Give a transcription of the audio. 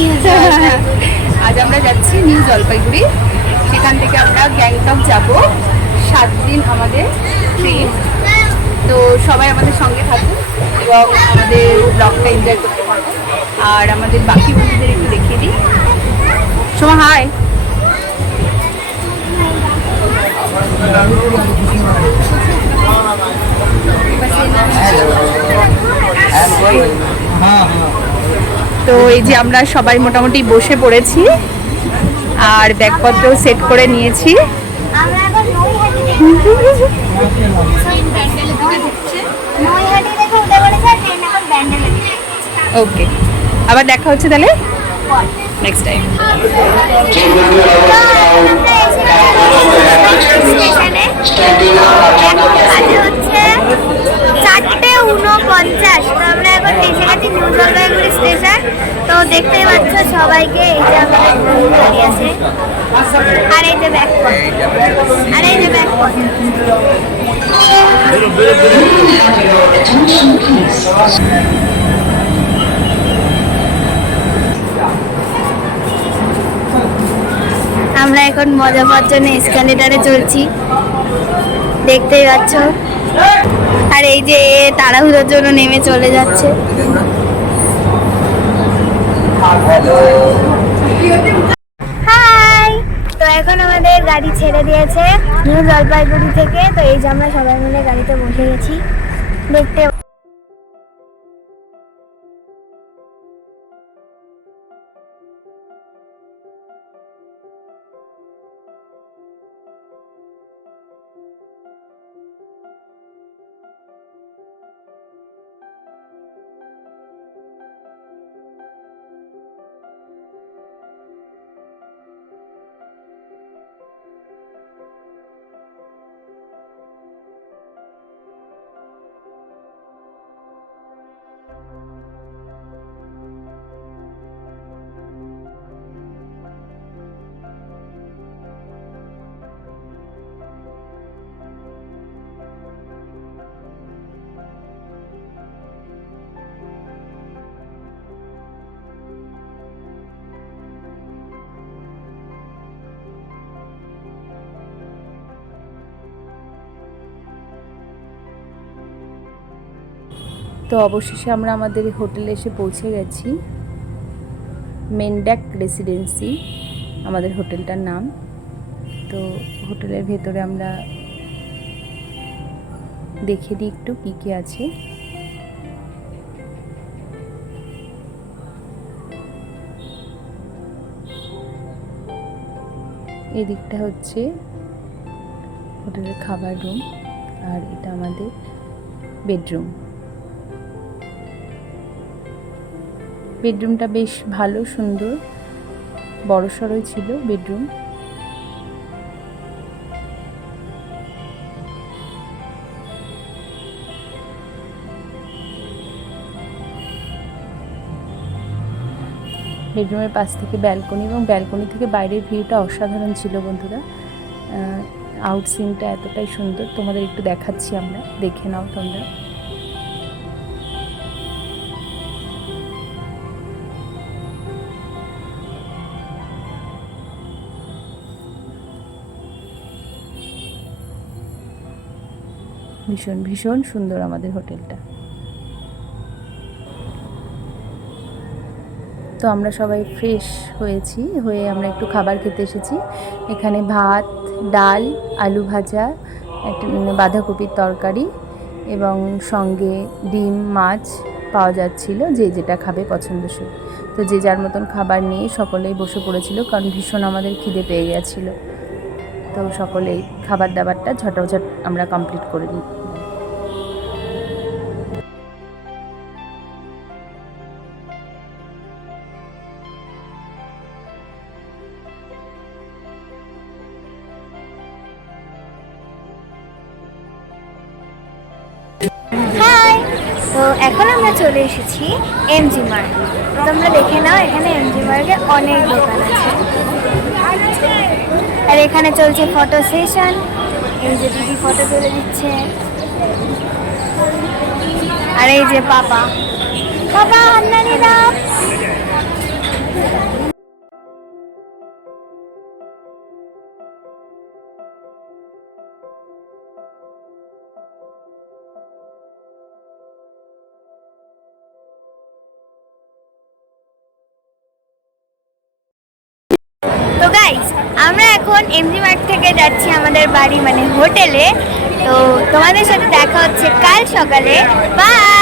আজ আমরা যাচ্ছি নিউ জলপাইগুড়ি। সেখান থেকে আমরা গ্যাংটক যাব। সাত দিন আমাদের ট্রেন তো সবাই আমাদের সঙ্গে থাকুন এবং আমাদের ব্লগটা এনজয় করতে পারব আর আমাদের বাকি বন্ধুদের একটু দেখিয়ে দিই। সোমা হাই তো এই যে আমরা সবাই মোটামুটি বসে পড়েছি আর ব্যাগপত্র সেট করে নিয়েছি। ওকে আবার দেখা হচ্ছে তাহলে? নেক্সট টাইম চারটে উনপঞ্চাশ। আমরা এখন নিউ জলপাইগুড়ি স্টেশন। দেখতেই পাচ্ছ সবাইকে, এই যে আমাদের আছে। আর এই যে ব্যাগ আর এই যে ব্যাগ আমরা এখন মজা পাওয়ার জন্য এসকালেটারে চলছি। দেখতেই পাচ্ছ। আর এই যে তাড়াহুড়োর জন্য নেমে চলে যাচ্ছে। হাই তো এখন আমাদের গাড়ি ছেড়ে দিয়েছে। নিউ জলপাইগুড়ি থেকে। তো এই যে আমরা সবাই মিলে গাড়িতে বসে গেছি। দেখতে তো অবশেষে আমরা আমাদের হোটেলে এসে পৌঁছে গেছি। মেন্ডাক রেসিডেন্সি আমাদের হোটেলটার নাম। তো হোটেলের ভেতরে আমরা দেখে দিই একটু কী কী আছে। এদিকটা হচ্ছে হোটেলের খাবার রুম আর এটা আমাদের বেডরুম বেডরুমটা বেশ ভালো, সুন্দর। বড় সড়ই ছিল বেডরুম। বেডরুমের পাশ থেকে ব্যালকনি এবং ব্যালকনি থেকে বাইরের ভিউটা অসাধারণ ছিল বন্ধুরা। আউট সিনটা এতটাই সুন্দর। তোমাদের একটু দেখাচ্ছি আমরা। দেখে নাও তোমরা। ভীষণ ভীষণ সুন্দর আমাদের হোটেলটা। তো আমরা সবাই ফ্রেশ হয়েছি, হয়ে আমরা একটু খাবার খেতে এসেছি। এখানে ভাত, ডাল, আলু ভাজা, একটা বাঁধাকপির তরকারি এবং সঙ্গে ডিম, মাছ পাওয়া যাচ্ছিল, যে যেটা খাবে পছন্দসই তো যে যার মতন খাবার নিয়ে সকলেই বসে পড়েছিল, কারণ ভীষণ আমাদের খিদে পেয়ে গেছিল। তো সকলেই খাবার দাবারটা ঝটাঝট আমরা কমপ্লিট করে নিই হাই তো এখন আমরা চলে এসেছি এমজি মার্গ তোমরা দেখে নাও, এখানে এমজি মার্গে অনেক দোকান আছে। আর এখানে চলছে ফটো সেশন এই যে দিদি ফটো তুলে দিচ্ছে। আর এই যে পাপা। পাপা হান্নানি দাও। তো গাইস আমরা এখন এমজি মার্ট থেকে যাচ্ছি আমাদের বাড়ি মানে হোটেলে। তো তোমাদের সাথে দেখা হচ্ছে কাল সকালে। বাই